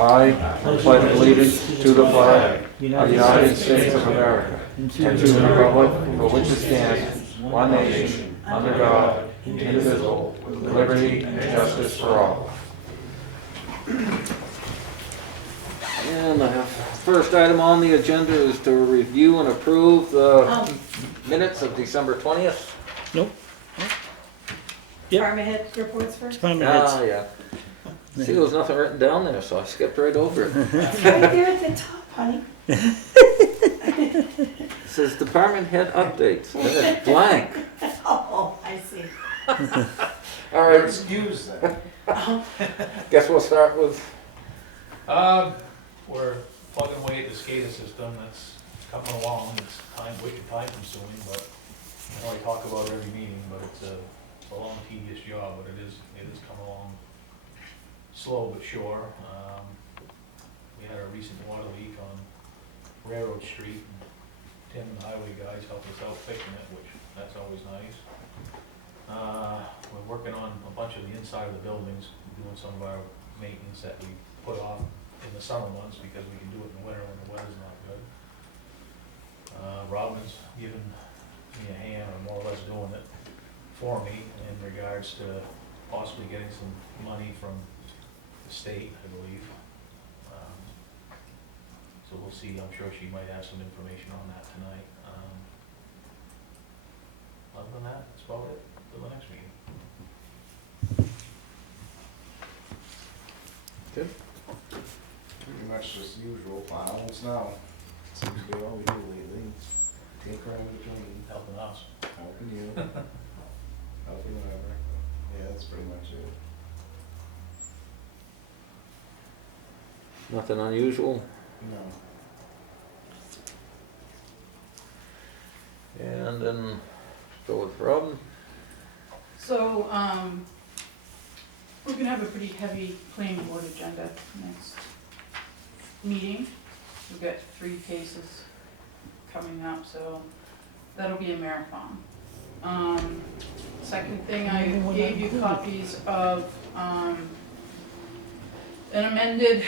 I pledge allegiance to the flag of the United States of America and to the republic for which it stands, one nation, under God, indivisible, with liberty and justice for all. And the first item on the agenda is to review and approve the minutes of December 20th. Nope. Yep. Department head reports first? Department heads. Yeah. See, there was nothing written down there, so I skipped right over it. It's right there at the top, honey. It says department head updates, and it's blank. Oh, I see. All right, Excuse that. guess we'll start with, We're plugging away at the SCADA system, that's coming along, it's wicked time consuming, but I know I talk about it every meeting, but it's a long tedious job, but it is coming along slow but sure. We had a recent water leak on Railroad Street, and Tim and the highway guys helped us out fixing it, which, that's always nice. We're working on a bunch of the inside of the buildings, doing some of our maintenance that we put off in the summer months because we can do it in the winter when the weather's not good. Robin's given me a hand, or more or less doing it for me in regards to possibly getting some money from the state, I believe. So we'll see, I'm sure she might have some information on that tonight. Other than that, that's about it for the next meeting. Tim? Pretty much just usual finals now. Seems to be all we do lately. Take her in between, Helping us. helping you, helping whatever. Yeah, that's pretty much it. Nothing unusual. No. And then go with Robin. So, we're gonna have a pretty heavy planning board agenda next meeting. We've got 3 cases coming up, so that'll be a marathon. Second thing, I gave you copies of, an amended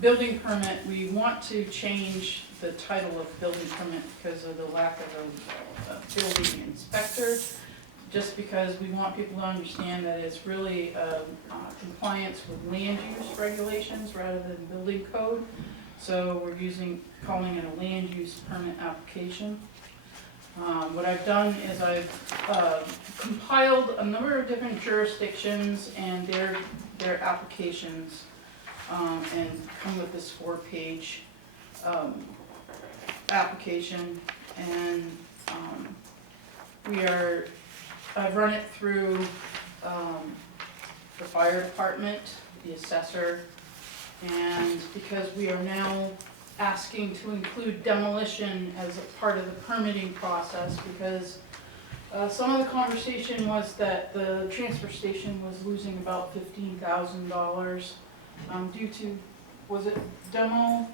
building permit. We want to change the title of building permit because of the lack of a building inspector. Just because we want people to understand that it's really compliance with land use regulations rather than building code. So we're calling it a land use permit application. What I've done is I've compiled a number of different jurisdictions and their applications, and come with this 4-page application. And I've run it through the fire department, the assessor, and because we are now asking to include demolition as a part of the permitting process, because some of the conversation was that the transfer station was losing about $15,000 due to, was it demo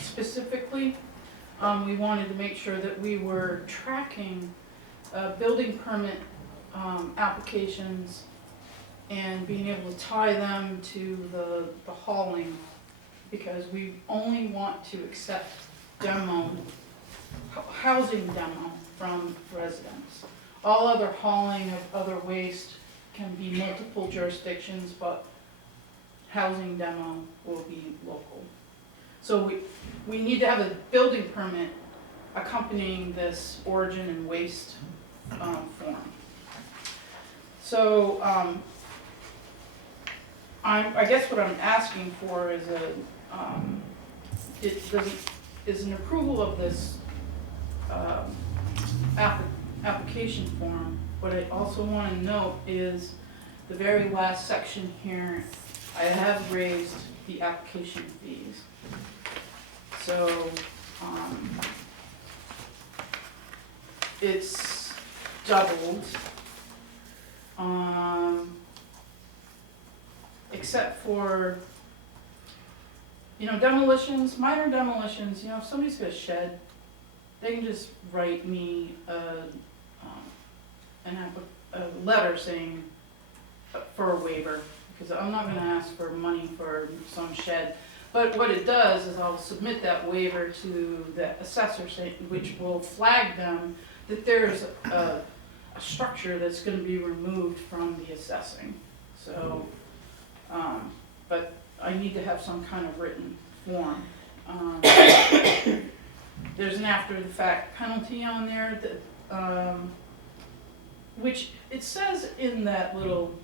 specifically? We wanted to make sure that we were tracking building permit applications and being able to tie them to the hauling, because we only want to accept housing demo from residents. All other hauling of other waste can be multiple jurisdictions, but housing demo will be local. So we need to have a building permit accompanying this origin and waste form. So I guess what I'm asking for is an approval of this application form. What I also want to note is the very last section here, I have raised the application fees. So it's doubled, except for, demolitions, minor demolitions. If somebody's got a shed, they can just write me a letter saying for a waiver because I'm not gonna ask for money for some shed. But what it does is I'll submit that waiver to the assessor, which will flag them that there's a structure that's gonna be removed from the assessing. So, but I need to have some kind of written form. There's an after-the-fact penalty on there that, which it says in that little,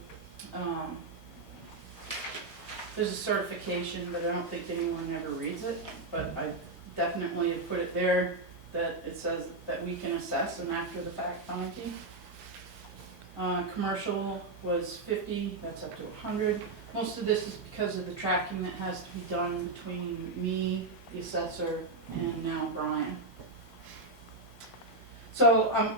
there's a certification, but I don't think anyone ever reads it, but I definitely have put it there, that it says that we can assess an after-the-fact penalty. Commercial was 50, that's up to 100. Most of this is because of the tracking that has to be done between me, the assessor, and now Brian. So,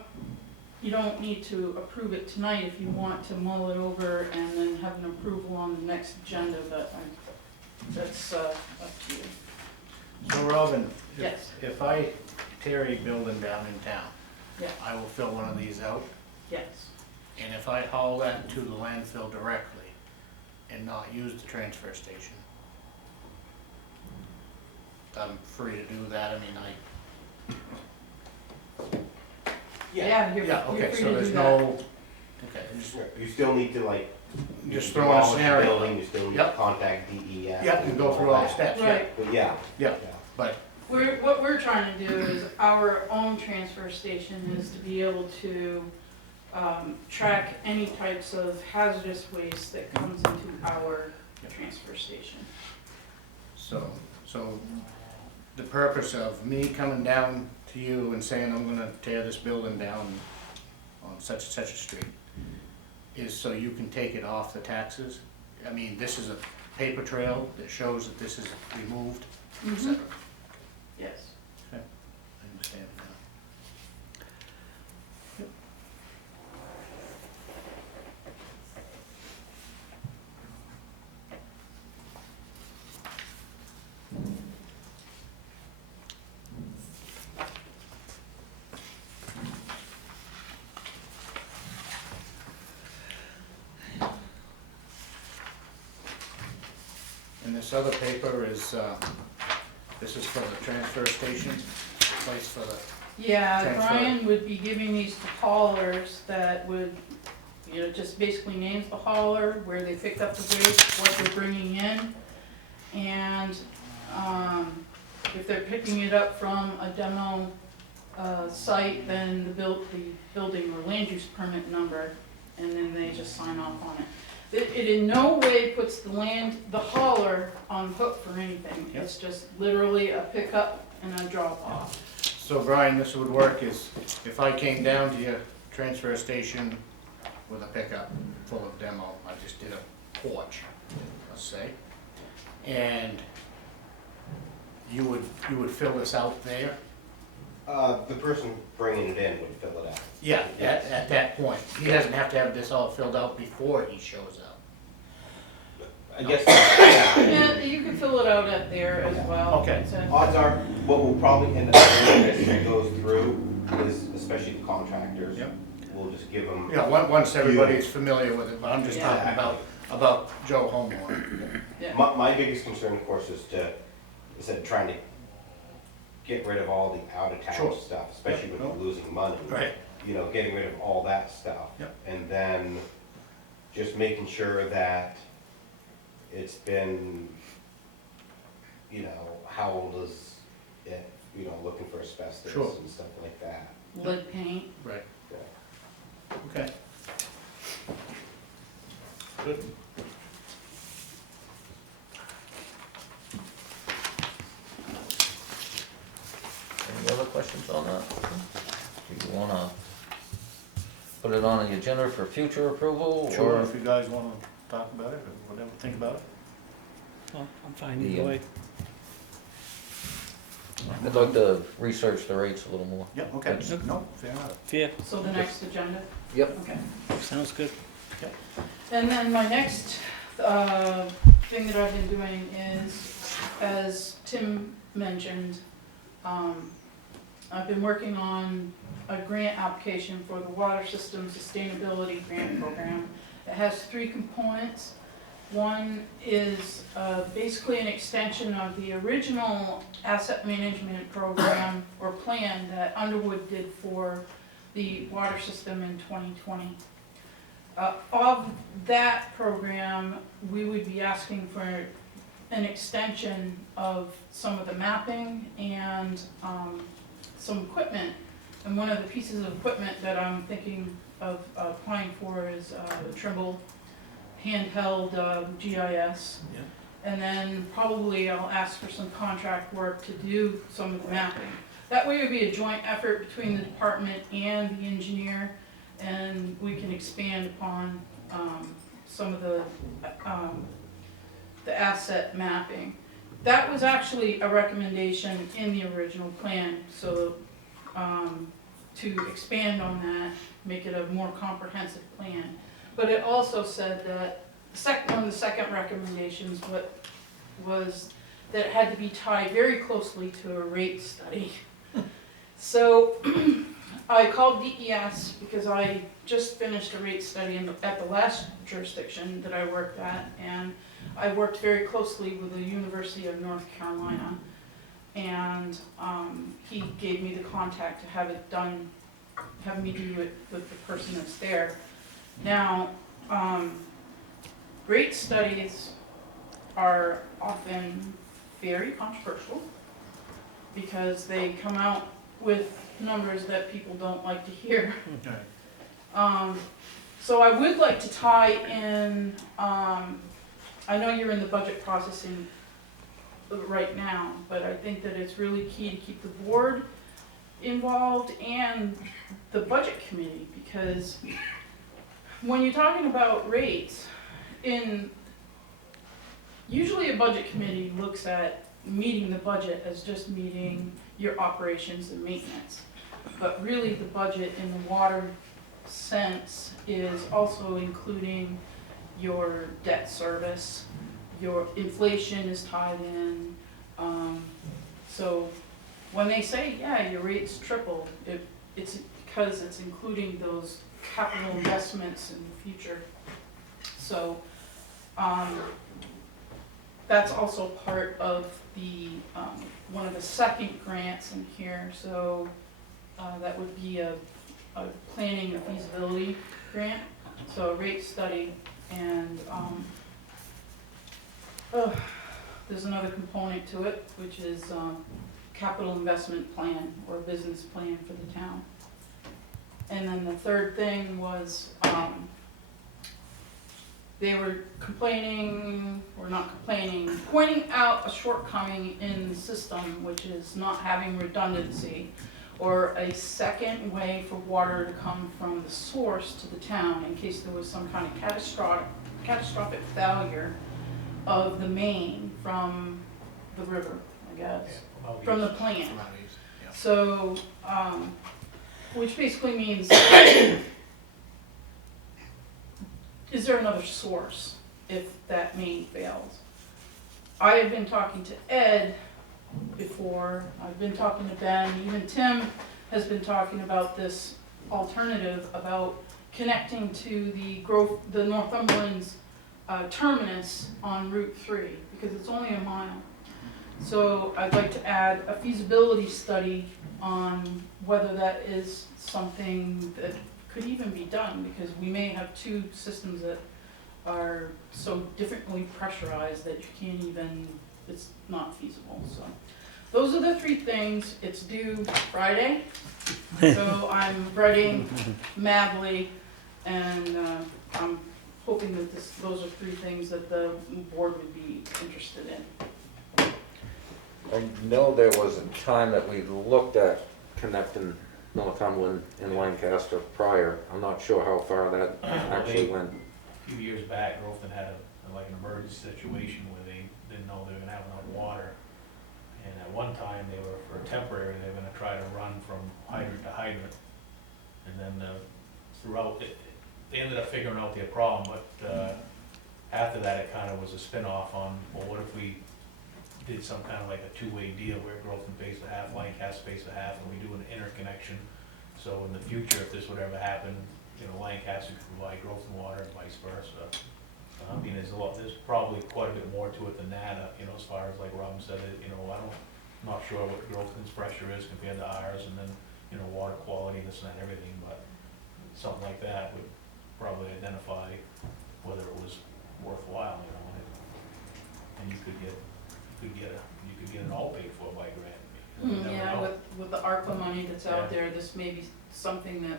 you don't need to approve it tonight if you want to mull it over and then have an approval on the next agenda, but that's up to you. So Robin, Yes. if I tear a building down in town, Yeah. I will fill one of these out, Yes. and if I haul that to the landfill directly and not use the transfer station, I'm free to do that. I mean, Yeah, you're yeah, free okay, to so do there's that. no, okay, just, You still need to like. Just throw in a demolish the scenario. building, you still need to Yep. contact DES. yeah, and go through all the steps, yeah, Right. But yeah. yeah, but, What we're trying to do is our own transfer station is to be able to track any types of hazardous waste that comes into our transfer station. so the purpose of me coming down to you and saying I'm gonna tear this building down on such and such a street is so you can take it off the taxes? I mean, this is a paper trail that shows that this is removed, et cetera. Yes. I understand it now. And this other paper is, this is for the transfer station, place for the, Yeah, Transfer. Brian would be giving these to haulers that would, just basically names the hauler, where they picked up the waste, what they're bringing in. And, if they're picking it up from a demo, site, then the building or land use permit number, and then they just sign off on it. It in no way puts the hauler on hook for anything. Yep. It's just literally a pickup and a drop off. so Brian, this would work is if I came down to your transfer station with a pickup full of demo, I just did a porch, let's say, and you would fill this out there? The person bringing it in would fill it out. Yeah, at that point. He doesn't have to have this all filled out before he shows up. I guess, yeah. Yeah, you can fill it out at there as well. Okay. So- Odds are, what will probably end up doing as it goes through is, especially the contractors, Yep. we'll just give them. Yeah, once everybody's familiar with it, but I'm just Yeah. talking about Joe Homewood. Yeah. My biggest concern, of course, is trying to get rid of all the out-of-town Sure. stuff, especially with No. losing money. Right. Getting rid of all that stuff. Yep. And then just making sure that it's been, how old is it, looking for asbestos Sure. and stuff like that. Lead paint. Right. Yeah. Okay. Good. Any other questions on that? Do you wanna put it on the agenda for future approval, Sure, or? if you guys wanna talk about it or whatever, think about it. Well, I'm fine either way. I'd like to research the rates a little more. Yeah, okay, That's- no, fair enough. Yeah, So the next agenda? Yep. Okay. sounds good. And then my next thing that I've been doing is, as Tim mentioned, I've been working on a grant application for the Water System Sustainability Grant Program. It has 3 components. One is basically an extension of the original asset management program or plan that Underwood did for the water system in 2020. Of that program, we would be asking for an extension of some of the mapping and some equipment. And one of the pieces of equipment that I'm thinking of applying for is the Trimble handheld GIS. Yeah. And then probably I'll ask for some contract work to do some of the mapping. That way it would be a joint effort between the department and the engineer, and we can expand upon some of the asset mapping. That was actually a recommendation in the original plan, so to expand on that, make it a more comprehensive plan. But it also said that one of the second recommendations was that it had to be tied very closely to a rate study. So I called DES because I just finished a rate study at the last jurisdiction that I worked at, and I worked very closely with the University of North Carolina, and he gave me the contact to have it done, have me do it with the person that's there. Now, rate studies are often very controversial because they come out with numbers that people don't like to hear. So I would like to tie in, I know you're in the budget processing right now, but I think that it's really key to keep the board involved and the budget committee, because when you're talking about rates, usually a budget committee looks at meeting the budget as just meeting your operations and maintenance. But really the budget in the water sense is also including your debt service, your inflation is tied in. So when they say, yeah, your rates tripled, it's because it's including those capital investments in the future. So that's also part of the one of the second grants in here. So that would be a planning and feasibility grant. So a rate study, and there's another component to it, which is capital investment plan or business plan for the town. And then the third thing was they were complaining, or not complaining, pointing out a shortcoming in the system, which is not having redundancy or a second way for water to come from the source to the town in case there was some kind of catastrophic failure of the main from the river, I guess, from the plant. So, which basically means, is there another source if that main fails? I have been talking to Ed before, I've been talking to Ben, even Tim has been talking about this alternative about connecting to the Northumberland's terminus on Route 3, because it's only a mile. So I'd like to add a feasibility study on whether that is something that could even be done, because we may have two systems that are so differently pressurized that you can't even, it's not feasible. So those are the three things. It's due Friday, so I'm writing madly, and I'm hoping that those are three things that the board would be interested in. I know there was a time that we looked at connecting Northumberland and Lancaster prior. I'm not sure how far that actually went. A few years back, Grafton had like an emergency situation where they didn't know they were gonna have enough water. And at one time, they were, for temporary, they were gonna try to run from hydrant to hydrant. And then throughout, they ended up figuring out their problem, but after that, it kind of was a spin-off on, well, what if we did some kind of like a two-way deal where Grafton pays for half, Lancaster pays for half, and we do an interconnection. So in the future, if this would ever happen, you know, Lancaster could provide Grafton water and vice versa. I mean, there's there's probably quite a bit more to it than that, you know, as far as like Robin said, you know, not sure what Groveland's pressure is compared to ours, and then, you know, water quality, this and that, everything, but something like that would probably identify whether it was worthwhile, you know, and you could get it all paid for by grant. You never Yeah, know. with the ARPA money that's out Yeah. there, this may be something that,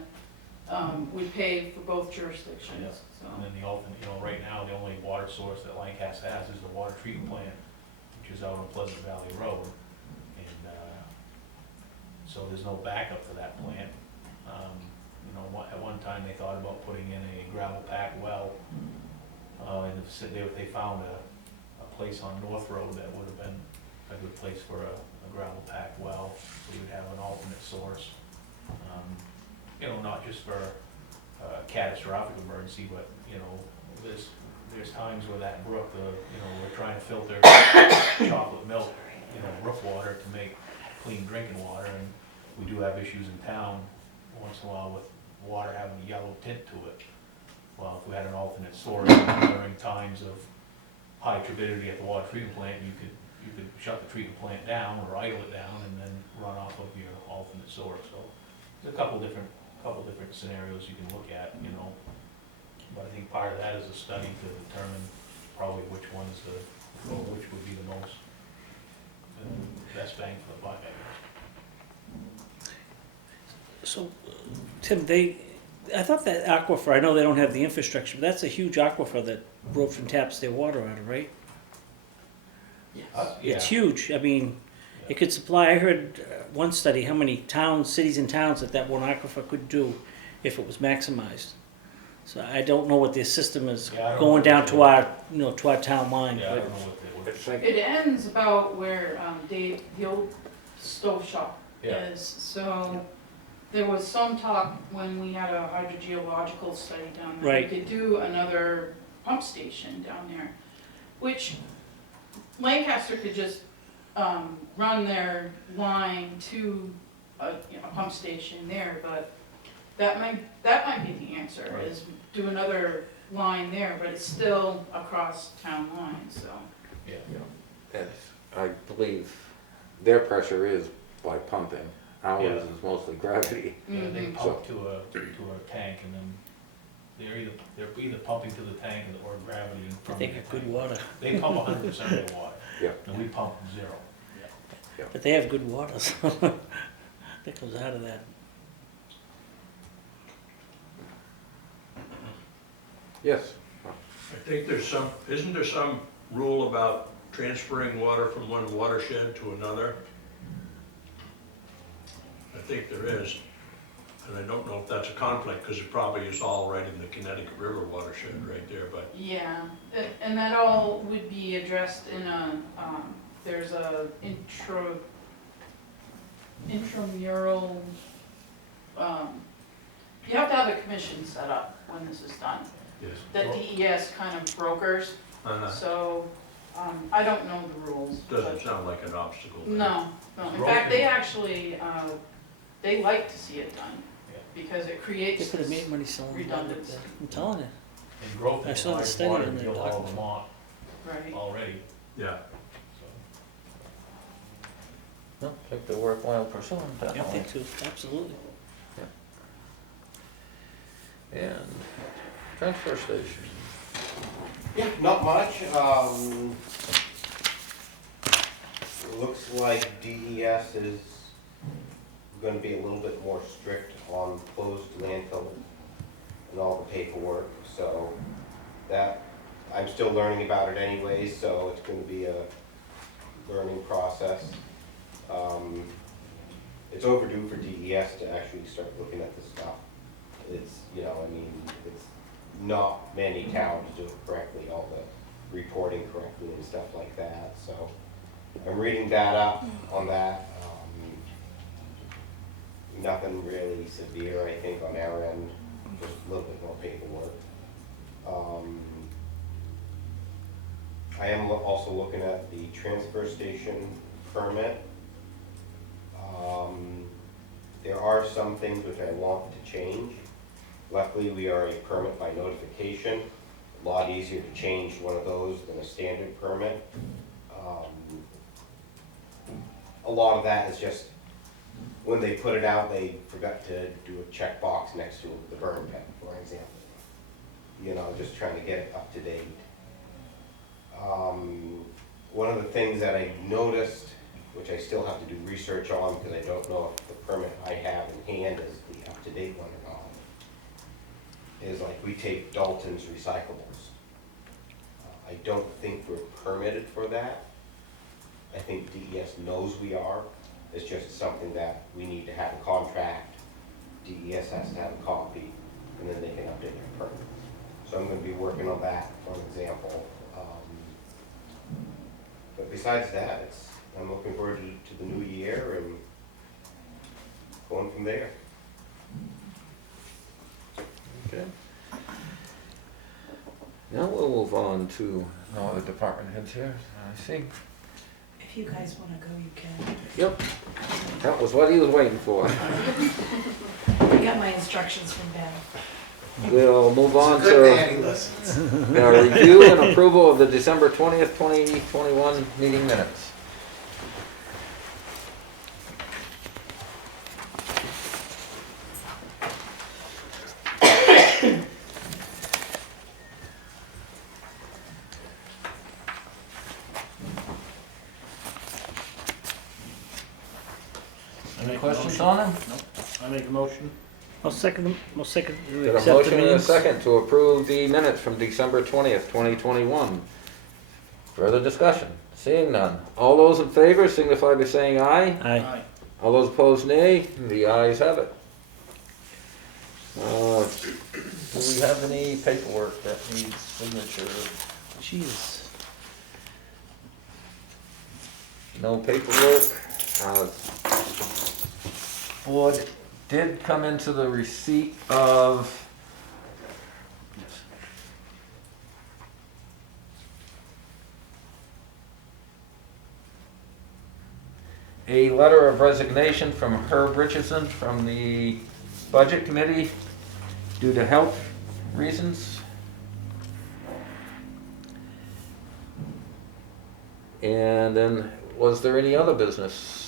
would pay for both jurisdictions, so. And then the alternate, you know, right now, the only water source that Lancaster has is the water treatment plant, which is out on Pleasant Valley Road. And, so there's no backup for that plant. You know, at one time, they thought about putting in a gravel pack well. And they found a place on North Road that would have been a good place for a gravel pack well. So we would have an alternate source. You know, not just for a catastrophic emergency, but, you know, there's times where that brook, you know, we're trying to filter chocolate milk, you know, roof water to make clean drinking water, and we do have issues in town once in a while with water having a yellow tint to it. Well, if we had an alternate source during times of high turbidity at the water treatment plant, you could shut the treatment plant down or idle it down and then run off of your alternate source. So there's a couple different scenarios you can look at, you know. But I think part of that is a study to determine probably which which would be the most, best bang for the buck, I guess. So, Tim, I thought that aquifer, I know they don't have the infrastructure, but that's a huge aquifer that Groveland taps their water out of, right? Yeah. It's huge. I mean, it could supply, I heard one study, how many towns, cities and towns that one aquifer could do if it was maximized. So I don't know what their system is Yeah, I don't going know down what to they- our, to our town line. Yeah, I but- don't know what It's like, It ends about where, the old stove shop Yeah. is, so there was some talk when we had a hydrogeological study down there. Right. We could do another pump station down there, which Lancaster could just, run their line to a pump station there, but that might be the answer, Right. is do another line there, but it's still across town lines, so. Yeah. and I believe their pressure is by pumping. Ours Yeah. is mostly gravity. Yeah, they Mhm. pump to a tank, and then they're either pumping to the tank or gravity But from they the got good tank. water. They pump 100% of their water. Yeah. And we pump 0. But they have good water, so that goes out of that. Yes. I think isn't there some rule about transferring water from one watershed to another? I think there is, and I don't know if that's a conflict, because it probably is all right in the Connecticut River watershed right there, but Yeah, and that all would be addressed in a, there's a intramural, you have to have a commission set up when this is done, yes. that DES kind of brokers, so, I don't know the rules. Doesn't sound like an obstacle. but- No, in fact, they actually, they like to see it done, Yeah. because it They creates could have made this, money selling that up redundancy. there. I'm telling you. And growth I is saw the large study water in the deal all document. of Vermont right? already, Yeah, so. No, I think they're worthwhile pursuing, I definitely. think so, absolutely. And transfer station. Yeah, not much. Looks like DES is gonna be a little bit more strict on closed landfill and all the paperwork, so that, I'm still learning about it anyway, so it's gonna be a learning process. It's overdue for DES to actually start looking at this stuff. It's, I mean, it's not many towns do it correctly, all the reporting correctly and stuff like that, so I'm reading that up on that. Nothing really severe, I think, on our end, just a little bit more paperwork. I am also looking at the transfer station permit. There are some things which I want to change. Luckily, we are a permit by notification, a lot easier to change one of those than a standard permit. A lot of that is just, when they put it out, they forgot to do a checkbox next to the burn pit, for example. You know, just trying to get it up to date. One of the things that I noticed, which I still have to do research on because I don't know if the permit I have in hand is the up-to-date one or not, is like we take Dalton's recyclables. I don't think we're permitted for that. I think DES knows we are. It's just something that we need to have a contract. DES has to have a copy, and then they can update their permit. So I'm going to be working on that, for example. But besides that, I'm looking forward to the new year and going from there. Okay. Now we'll move on to no other department heads here. I see. If you guys wanna go, you can. Yep. That was what he was waiting for. I got my instructions from Ben. We'll move on It's a good to man, he listens. review and approval of the December 20th, 2021 meeting minutes. Any questions on them? I make a motion. I'll second, Got a accept the motion and a meetings. second to approve the minutes from December 20th, 2021. Further discussion? Seeing none. All those in favor signify by saying aye. Aye. All those opposed, nay. The ayes have it. Do we have any paperwork that needs signature? Jeez. No paperwork. Board did come into the receipt of a letter of resignation from Herb Richardson from the Budget Committee due to health reasons. And then, was there any other business?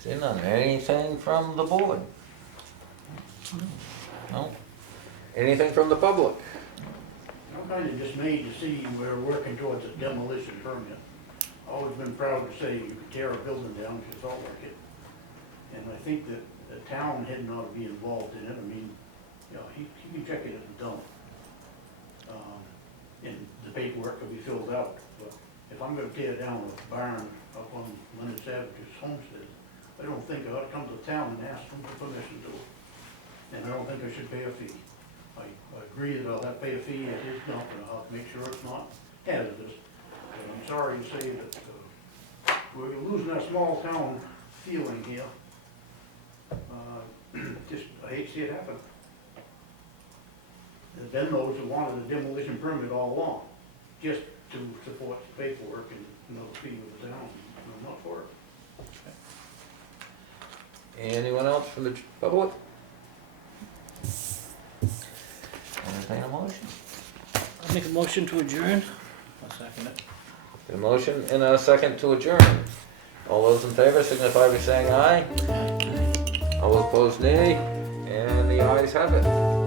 Seeing none. Anything from the board? No? Anything from the public? I'm kind of dismayed to see we're working towards a demolition permit. Always been proud to say you could tear a building down if you felt like it. And I think that the town head ought to be involved in it. I mean, you know, he can check it at the dump. And the paperwork will be filled out. But if I'm gonna tear down a barn up on Leonard Savage's homestead, I don't think I ought to come to the town and ask them for permission to. And I don't think I should pay a fee. I agree that I'll have to pay a fee at his dump, and I'll have to make sure it's not hazardous. And I'm sorry to say that we're losing our small town feeling here. Just, I hate to see it happen. And Ben knows who wanted a demolition permit all along, just to support the paperwork and, you know, the fee with the town. I'm not for it. Anyone else from the public? Entertain a motion. I'll make a motion to adjourn. I'll second it. A motion and a second to adjourn. All those in favor signify by saying aye. All those opposed, nay. And the ayes have it.